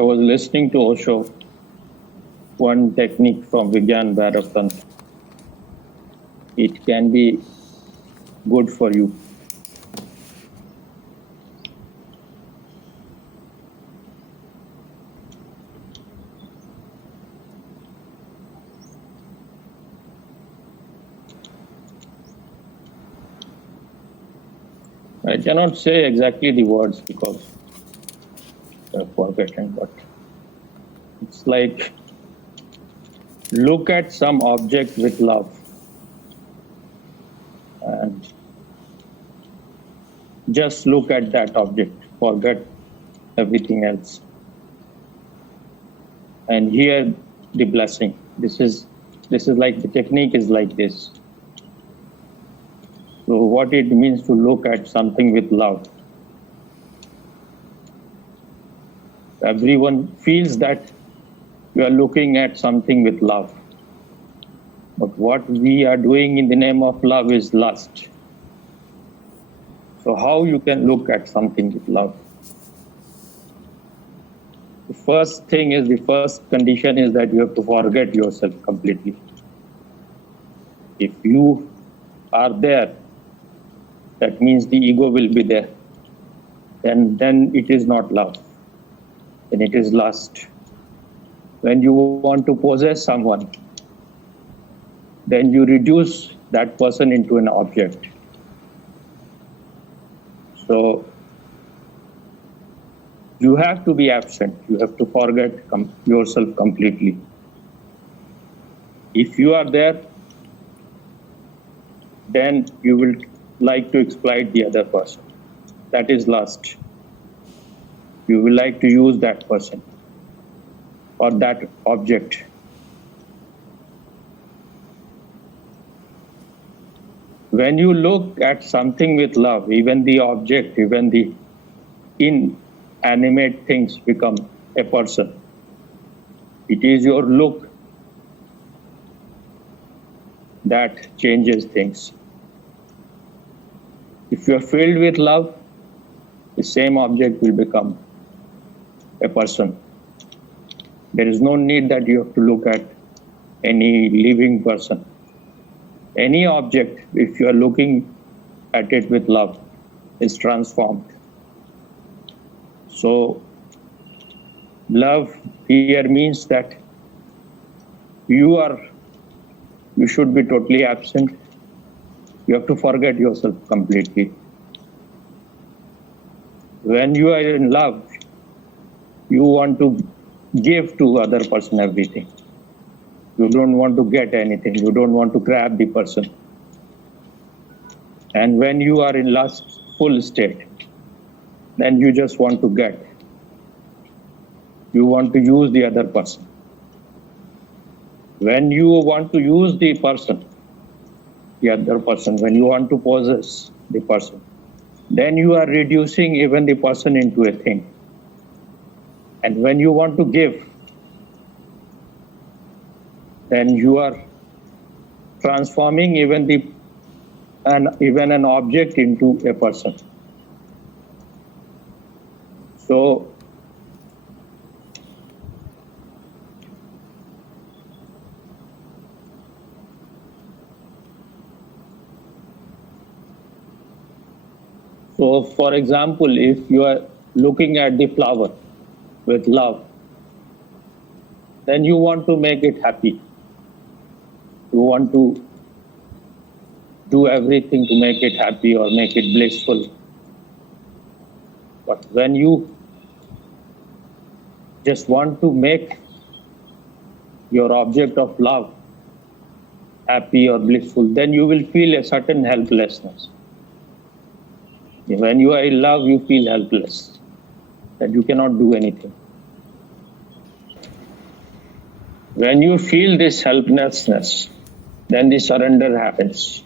I was listening to Osho, one technique from Vigyan Bhairav. It can be good for you. I cannot say exactly the words because I've forgotten, but it's like look at some object with love and just look at that object, forget everything else. And hear the blessing. This is like the technique is like this. So what it means to look at something with love. Everyone feels that we are looking at something with love. But what we are doing in the name of love is lust. So how you can look at something with love? The first condition is that you have to forget yourself completely. If you are there, that means the ego will be there. Then it is not love. Then it is lust. When you want to possess someone, then you reduce that person into an object. So you have to be absent. You have to forget yourself completely. If you are there, then you will like to exploit the other person. That is lust. You will like to use that person or that object. When you look at something with love, even the object, even the inanimate things become a person. It is your look that changes things. If you are filled with love, the same object will become a person. There is no need that you have to look at any living person. Any object, if you are looking at it with love, is transformed. So, love here means that you should be totally absent. You have to forget yourself completely. When you are in love, you want to give to other person everything. You don't want to get anything. You don't want to grab the person. And when you are in lustful state, then you just want to get. You want to use the other person. When you want to use the person, the other person, when you want to possess the person, then you are reducing even the person into a thing. And when you want to give, then you are transforming even an object into a person. So for example, if you are looking at the flower with love, then you want to make it happy. You want to do everything to make it happy or make it blissful. But when you just want to make your object of love happy or blissful, then you will feel a certain helplessness. When you are in love, you feel helpless, that you cannot do anything. When you feel this helplessness, then the surrender happens.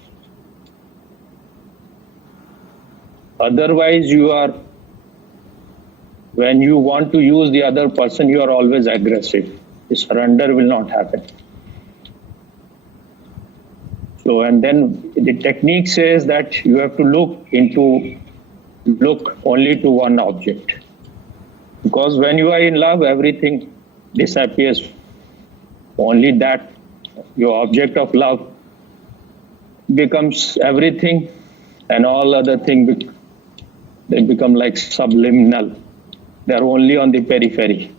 Otherwise, when you want to use the other person, you are always aggressive. The surrender will not happen. So, and then the technique says that you have to look only to one object. Because when you are in love, everything disappears. Only that your object of love becomes everything, and all other things they become like subliminal. They are only on the periphery.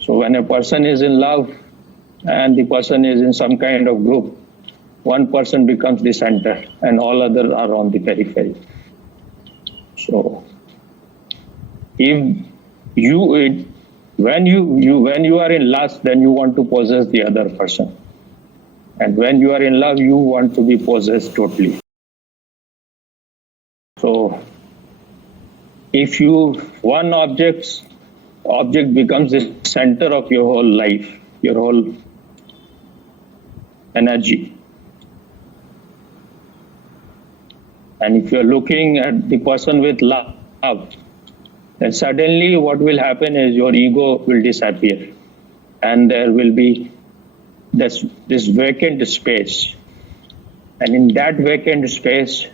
So when a person is in love and the person is in some kind of group, one person becomes the center and all others are on the periphery. So if when you are in lust, then you want to possess the other person, and when you are in love, you want to be possessed totally. So if one object becomes the center of your whole life, your whole energy. And if you're looking at the person with love, then suddenly what will happen is your ego will disappear, and there will be this vacant space. And in that vacant space,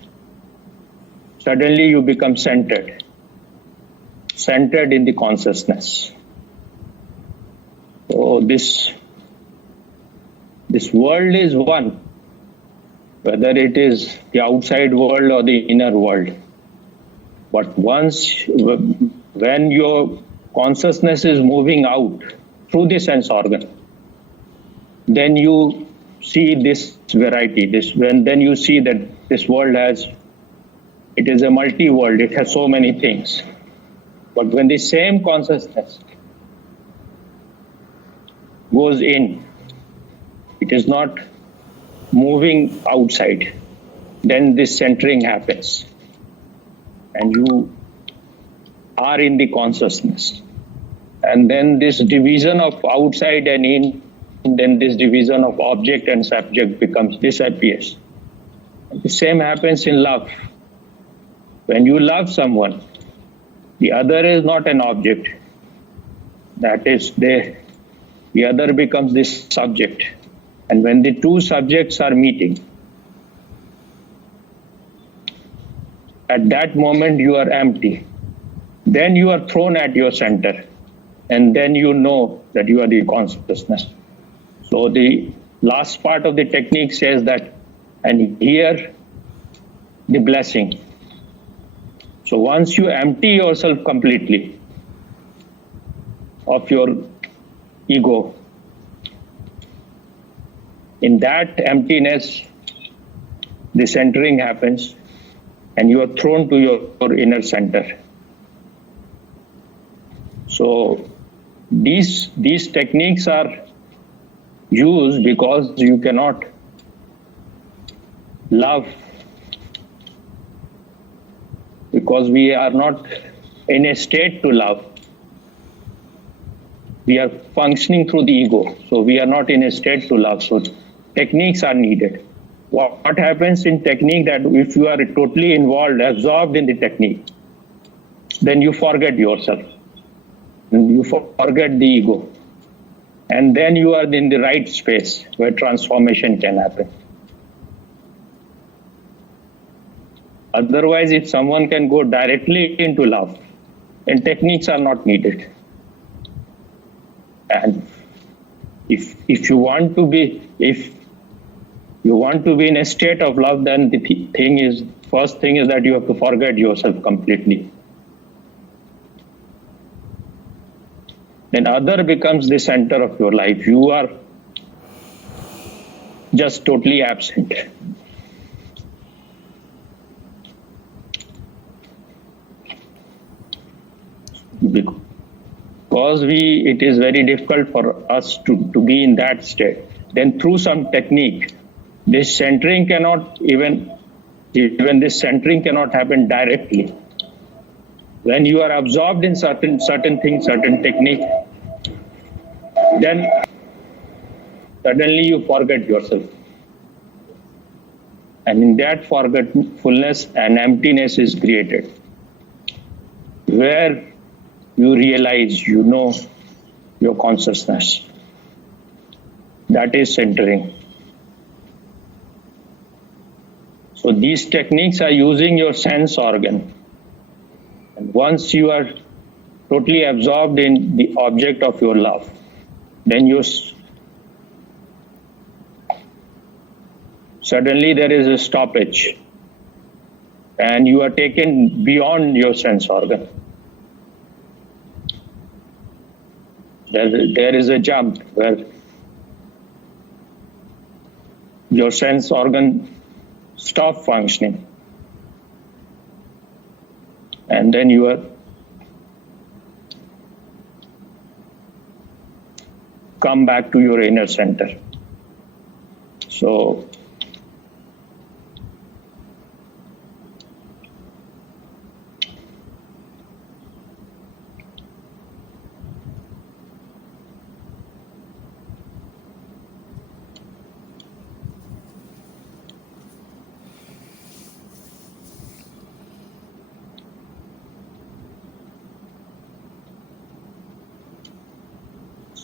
suddenly you become centered in the consciousness. So this world is one, whether it is the outside world or the inner world. But when your consciousness is moving out through the sense organ, then you see this variety. Then you see that this world it is a multi-world. It has so many things. But when the same consciousness goes in, it is not moving outside, then this centering happens. And you are in the consciousness. And then this division of outside and in, then this division of object and subject disappears. And the same happens in love. When you love someone, the other is not an object. That is, the other becomes this subject. And when the two subjects are meeting, at that moment you are empty. Then you are thrown at your center. And then you know that you are the consciousness. So the last part of the technique says that, and here the blessing. So once you empty yourself completely of your ego, in that emptiness, the centering happens and you are thrown to your inner center. So these techniques are used because you cannot love, because we are not in a state to love. We are functioning through the ego, so we are not in a state to love. So techniques are needed. What happens in technique, that if you are totally involved, absorbed in the technique, then you forget yourself. You forget the ego. And then you are in the right space where transformation can happen. Otherwise, if someone can go directly into love, then techniques are not needed. And if you want to be in a state of love, then the first thing is that you have to forget yourself completely. Then other becomes the center of your life. You are just totally absent. Because it is very difficult for us to be in that state. Then through some technique, this centering cannot even this centering cannot happen directly. When you are absorbed in certain things, certain technique, then suddenly you forget yourself. And in that forgetfulness, an emptiness is created, where you realize, you know, your consciousness. That is centering. So these techniques are using your sense organ. And once you are totally absorbed in the object of your love, then suddenly there is a stoppage and you are taken beyond your sense organ. There is a jump where your sense organ stop functioning, and then you are come back to your inner center.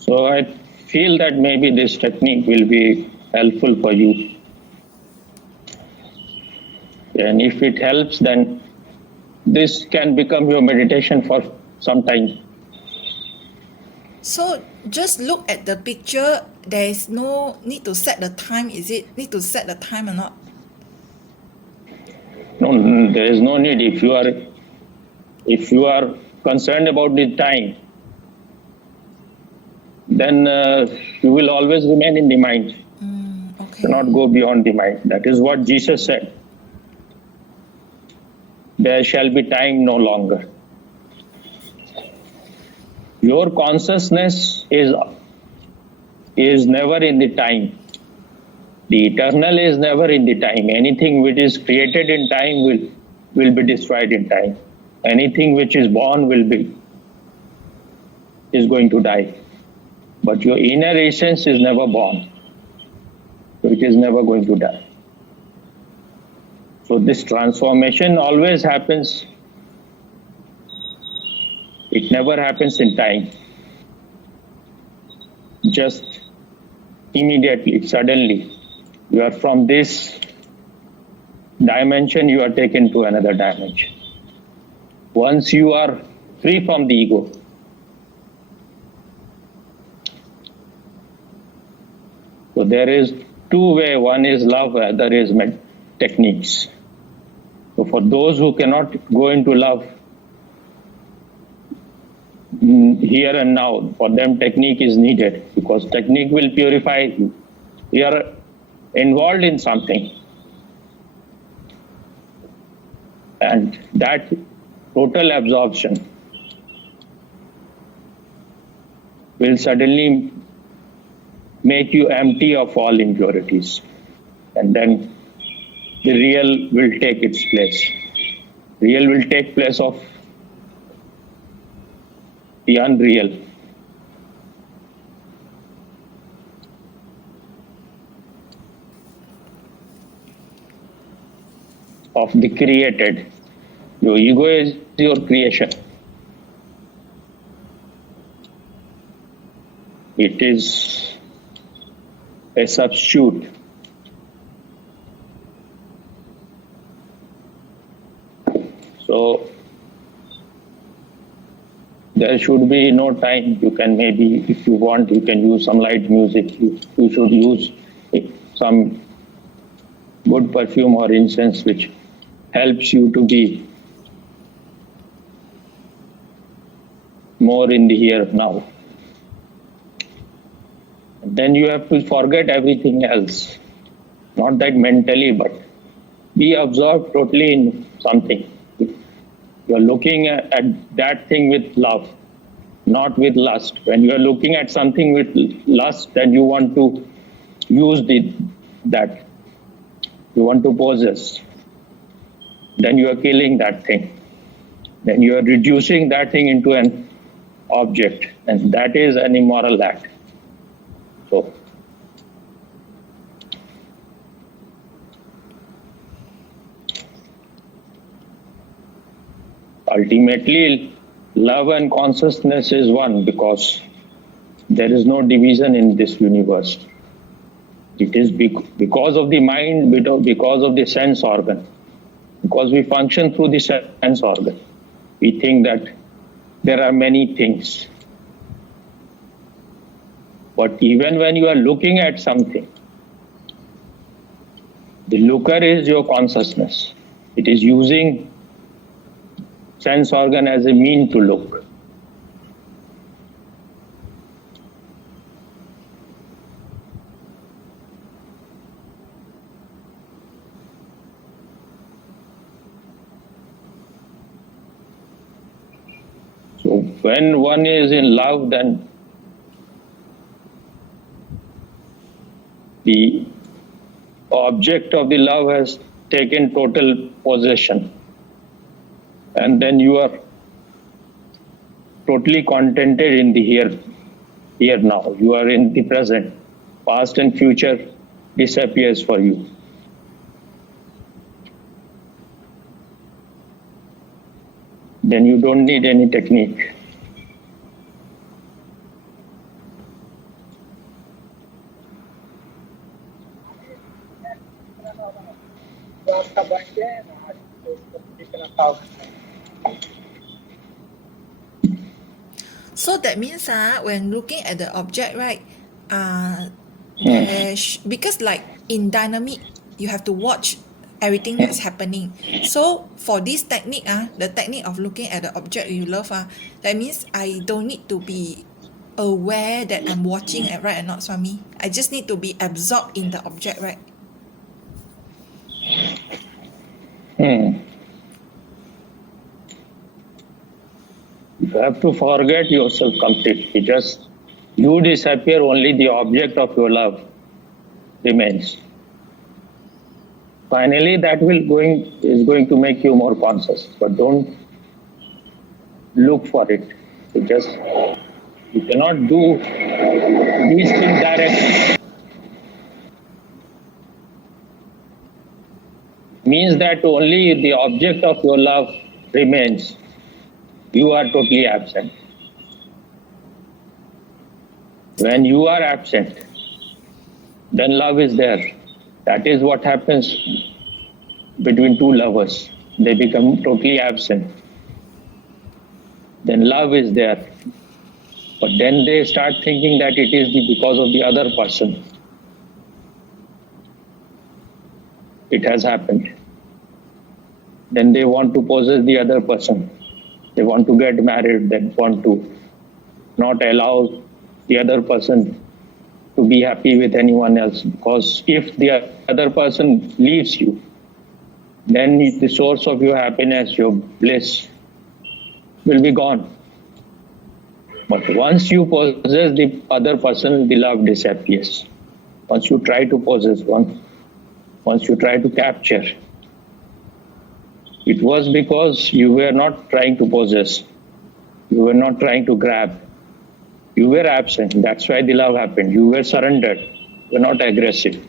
So I feel that maybe this technique will be helpful for you. And if it helps, then this can become your meditation for some time. So just look at the picture. There is no need to set the time. Is it need to set the time or not? No, there is no need. If you are concerned about the time, then you will always remain in the mind. Okay. Do not go beyond the mind. That is what Jesus said. There shall be time no longer. Your consciousness is never in the time. The eternal is never in the time. Anything which is created in time will be destroyed in time. Anything which is born is going to die. But your inner essence is never born. So it is never going to die. So this transformation always happens. It never happens in time. Just immediately, suddenly, you are from this dimension, you are taken to another dimension. Once you are free from the ego, so there is two ways. One is love, other is techniques. So for those who cannot go into love here and now, for them technique is needed, because technique will purify you. You are involved in something, and that total absorption will suddenly make you empty of all impurities, and then the real will take its place. Real will take place of the unreal. Of the created. Your ego is your creation. It is a substitute. So there should be no time. You can maybe, if you want, you can use some light music. You should use some good perfume or incense which helps you to be more in the here now. And then you have to forget everything else. Not that mentally, but be absorbed totally in something. You are looking at that thing with love, not with lust. When you are looking at something with lust, then you want to use that. You want to possess. Then you are killing that thing. Then you are reducing that thing into an object, and that is an immoral act. So ultimately, love and consciousness is one, because there is no division in this universe. It is because of the mind, because of the sense organ. Because we function through the sense organ. We think that there are many things. But even when you are looking at something, the looker is your consciousness. It is using sense organ as a mean to look. So when one is in love, then the object of the love has taken total possession. And then you are totally contented in the here now. You are in the present. Past and future disappears for you. Then you don't need any technique. So that means when looking at the object, right? Because like in dynamic, you have to watch everything that's happening. So for this technique, the technique of looking at the object you love, that means I don't need to be aware that I'm watching it, right, and not Swami. I just need to be absorbed in the object, right? You have to forget yourself completely. Just you disappear, only the object of your love remains. Finally, that is going to make you more conscious, but don't look for it. You cannot do these things directly. Means that only the object of your love remains. You are totally absent. When you are absent, then love is there. That is what happens between two lovers. They become totally absent. Then love is there. But then they start thinking that it is because of the other person. It has happened. Then they want to possess the other person. They want to get married. They want to not allow the other person to be happy with anyone else. Because if the other person leaves you, then the source of your happiness, your bliss, will be gone. But once you possess the other person, the love disappears. Once you try to possess one, once you try to capture, it was because you were not trying to possess. You were not trying to grab. You were absent. That's why the love happened. You were surrendered. You were not aggressive.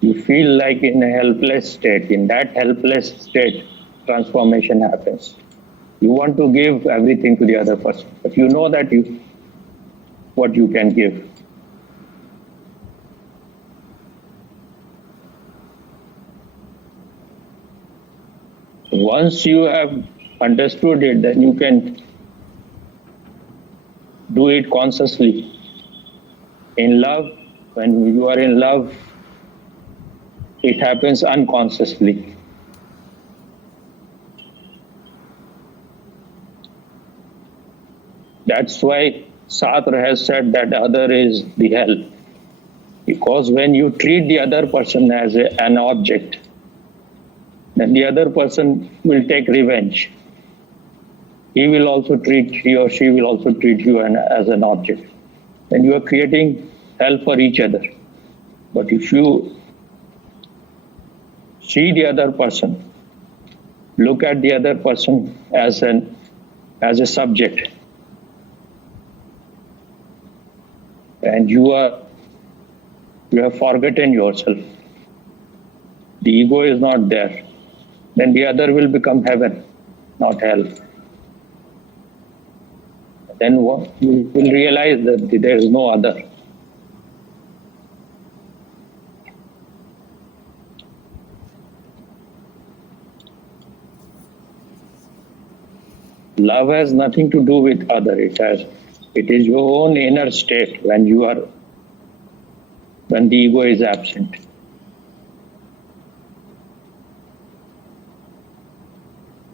You feel like in a helpless state. In that helpless state, transformation happens. You want to give everything to the other person, but you know that what you can give. Once you have understood it, then you can do it consciously. In love, when you are in love, it happens unconsciously. That's why Sartre has said that other is the hell. Because when you treat the other person as an object, then the other person will take revenge. He or she will also treat you as an object. And you are creating hell for each other. But if you see the other person, look at the other person as a subject, and you have forgotten yourself. The ego is not there. Then the other will become heaven, not hell. Then you will realize that there is no other. Love has nothing to do with other. It is your own inner state when the ego is absent.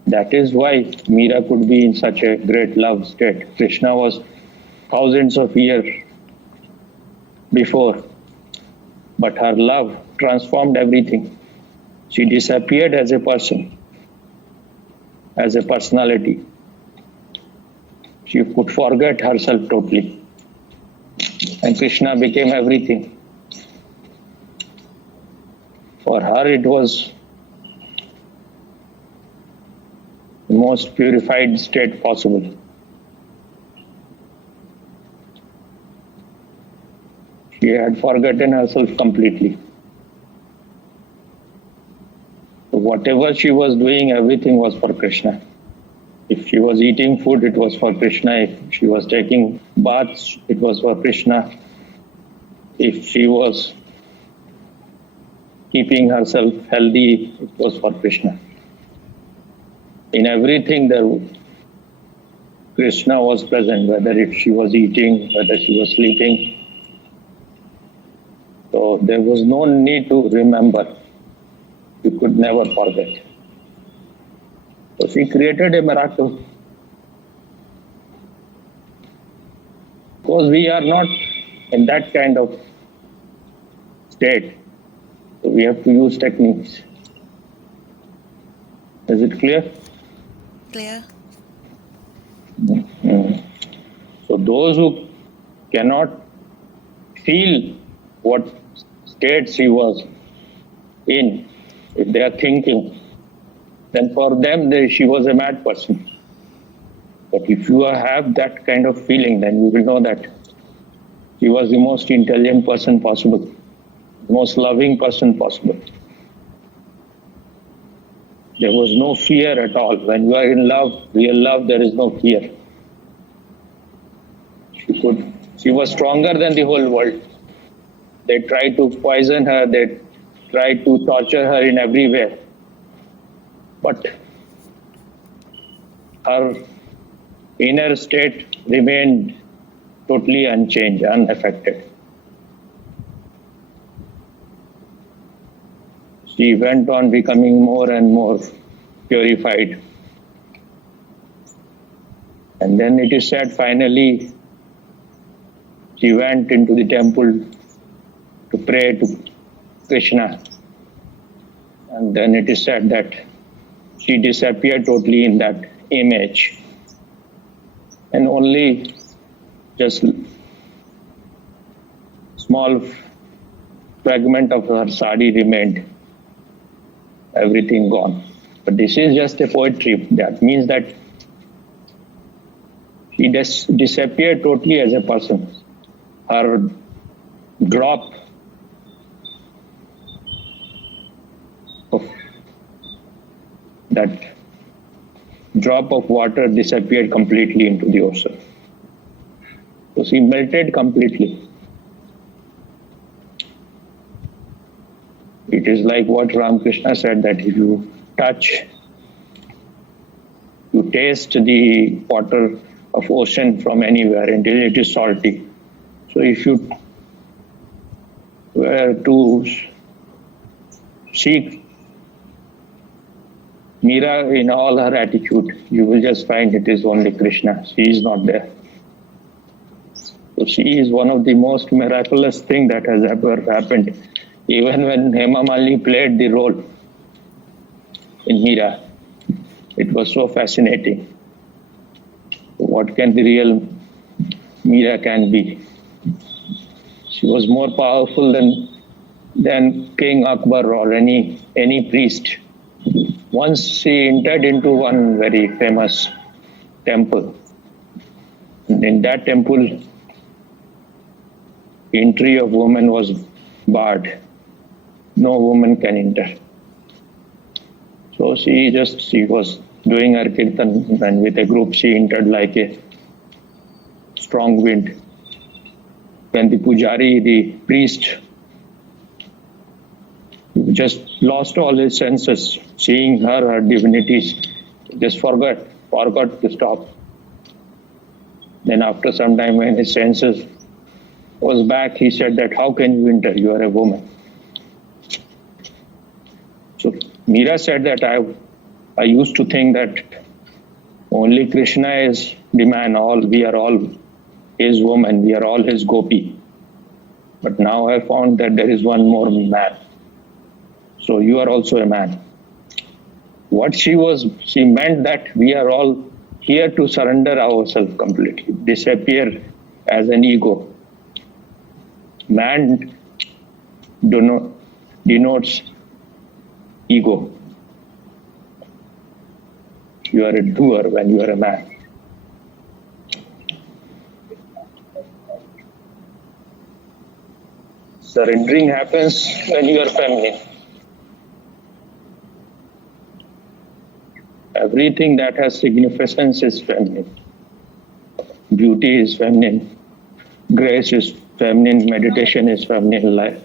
That is why Meera could be in such a great love state. Krishna was thousands of years before, but her love transformed everything. She disappeared as a person, as a personality. She could forget herself totally. And Krishna became everything. For her, it was the most purified state possible. She had forgotten herself completely. So whatever she was doing, everything was for Krishna. If she was eating food, it was for Krishna. If she was taking baths, it was for Krishna. If she was keeping herself healthy, it was for Krishna. In everything, Krishna was present, whether if she was eating, whether she was sleeping. So there was no need to remember. You could never forget. So she created a miracle. Because we are not in that kind of state, so we have to use techniques. Is it clear? Clear. So those who cannot feel what state she was in, if they are thinking, then for them she was a mad person. But if you have that kind of feeling, then you will know that she was the most intelligent person possible, most loving person possible. There was no fear at all. When you are in love, real love, there is no fear. She was stronger than the whole world. They tried to poison her, they tried to torture her in every way. But her inner state remained totally unchanged, unaffected. She went on becoming more and more purified. And then it is said finally she went into the temple to pray to Krishna. And then it is said that she disappeared totally in that image. And only just small fragment of her sari remained. Everything gone. But this is just a poetry. That means that she disappeared totally as a person. Her drop of that drop of water disappeared completely into the ocean. So she melted completely. It is like what Ramakrishna said, that if you touch, you taste the water of ocean from anywhere until it is salty. So if you were to seek Meera in all her attitude, you will just find it is only Krishna. She is not there. So she is one of the most miraculous things that has ever happened. Even when Hema Malini played the role in Meera, it was so fascinating. What can the real Meera can be? She was more powerful than King Akbar or any priest. Once she entered into one very famous temple. And in that temple, entry of women was barred. No woman can enter. So she was doing her kirtan, and with a group she entered like a strong wind. When the pujari, the priest, just lost all his senses, seeing her divinities, just forgot forgot to stop. Then after some time, when his senses was back, he said that, how can you enter? You are a woman. So Meera said that I used to think that only Krishna is the man, we are all his woman, we are all his gopi. But now I found that there is one more man. So you are also a man. What she meant that we are all here to surrender ourselves completely, disappear as an ego. Man denotes ego. You are a doer when you are a man. Surrendering happens when you are feminine. Everything that has significance is feminine. Beauty is feminine. Grace is feminine. Meditation is feminine.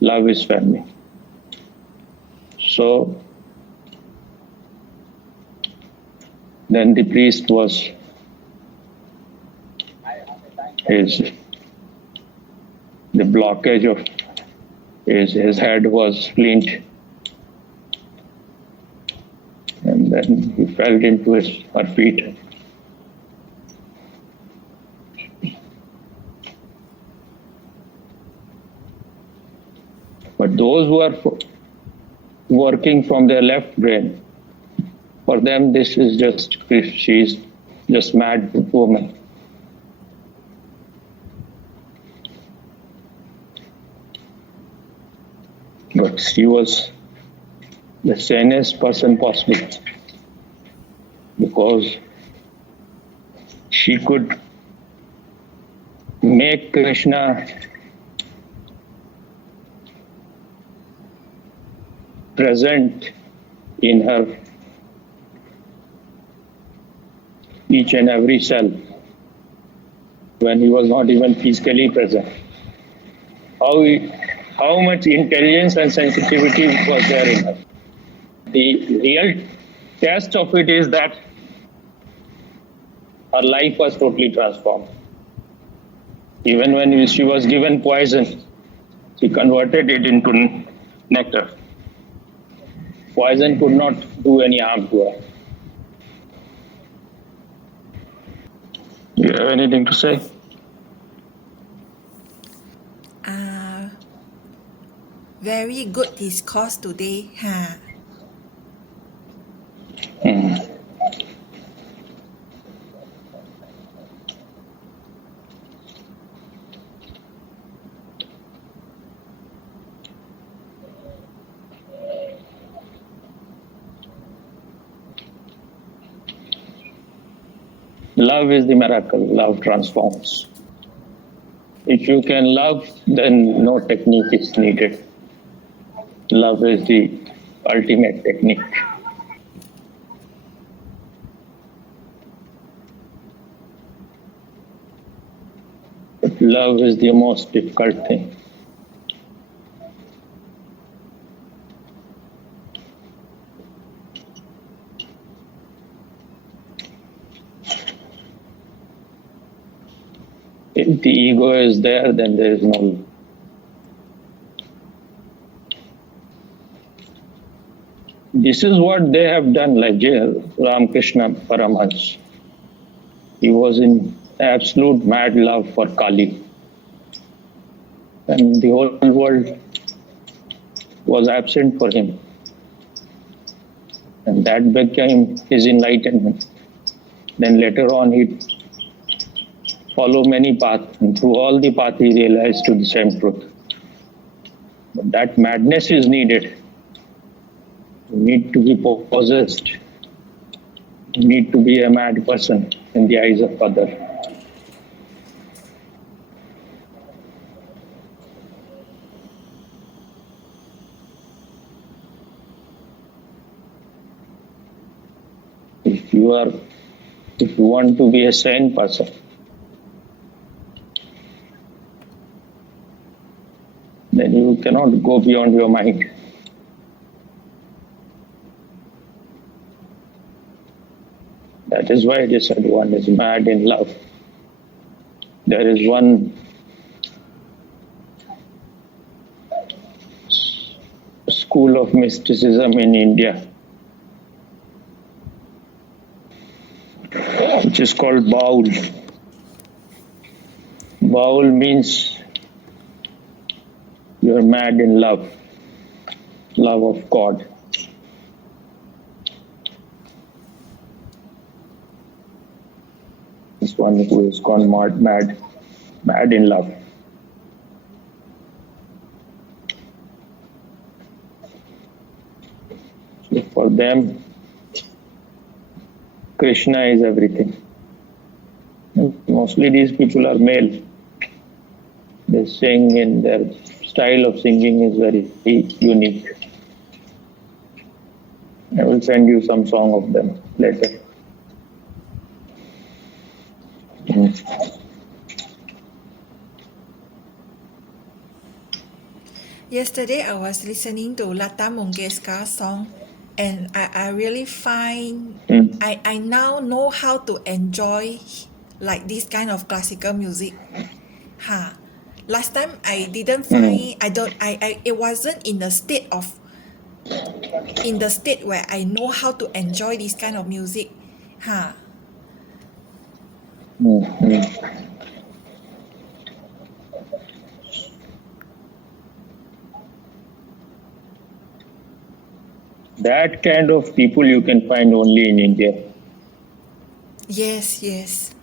Love is feminine. So then the priest the blockage of his head was flint. And then he fell into her feet. But those who are working from their left brain, for them this is she's just mad woman. But she was the sanest person possible, because she could make Krishna present in her each and every cell when he was not even physically present. How much intelligence and sensitivity was there in her. The real test of it is that her life was totally transformed. Even when she was given poison, she converted it into nectar. Poison could not do any harm to her. Do you have anything to say? Very good discourse today. Love is the miracle. Love transforms. If you can love, then no technique is needed. Love is the ultimate technique. But love is the most difficult thing. If the ego is there, then there is no love. This is what they have done, like Ramakrishna Paramahansa. He was in absolute mad love for Kali. And the whole world was absent for him. And that became his enlightenment. Then later on, he followed many paths. And through all the paths, he realized to the same truth. But that madness is needed. You need to be possessed. You need to be a mad person in the eyes of others. If you want to be a sane person, then you cannot go beyond your mind. That is why they said one is mad in love. There is one school of mysticism in India which is called Baul. Baul means you're mad in love, love of God. This one who is gone mad in love. So for them, Krishna is everything. And mostly these people are male. They sing and their style of singing is very unique. I will send you some song of them later. Yesterday I was listening to Lata Mangeshkar's song, and I really find I now know how to enjoy like this kind of classical music. Last time I didn't find it wasn't in the state where I know how to enjoy this kind of music. That kind of people you can find only in India. Yes, yes.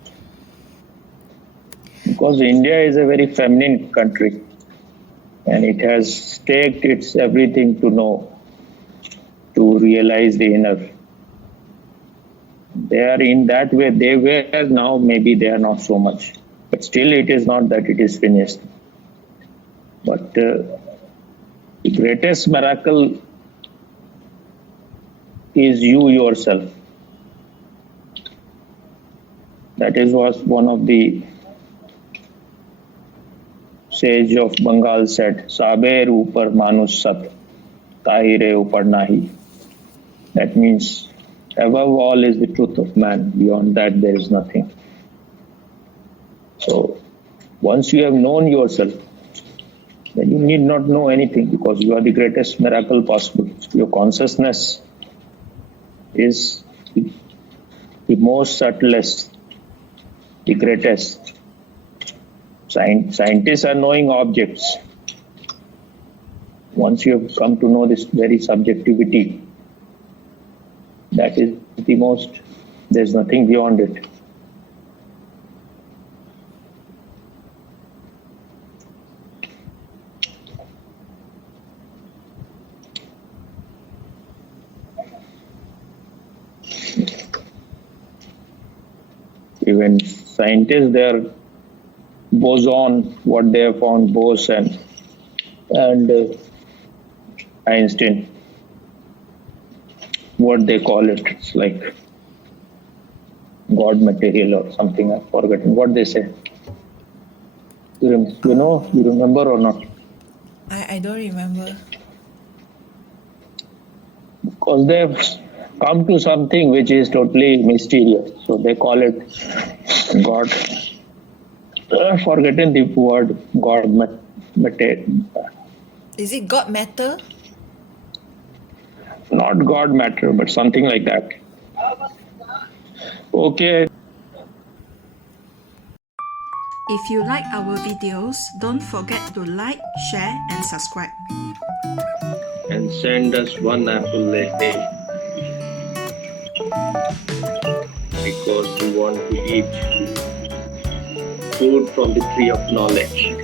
Because India is a very feminine country and it has staked its everything to know, to realize the inner. They are in that way, they were now, maybe they are not so much. But still it is not that it is finished. But the greatest miracle is you yourself. That is what one of the sage of Bengal said, Saber upar manush sat, tahire upar nahi. That means above all is the truth of man. Beyond that there is nothing. So once you have known yourself, then you need not know anything because you are the greatest miracle possible. Your consciousness is the most subtlest, the greatest. Scientists are knowing objects. Once you have come to know this very subjectivity, that is the most, there's nothing beyond it. Even scientists, their boson, what they have found, Bose and Einstein, what they call it, it's like God material or something, I've forgotten what they say. You remember or not? I don't remember. Because they've come to something which is totally mysterious. So they call it God. I've forgotten the word God matter. Is it God matter? Not God matter, but something like that. Okay. If you like our videos, don't forget to like, share, and subscribe. And send us one apple a day. Because we want to eat food from the tree of knowledge.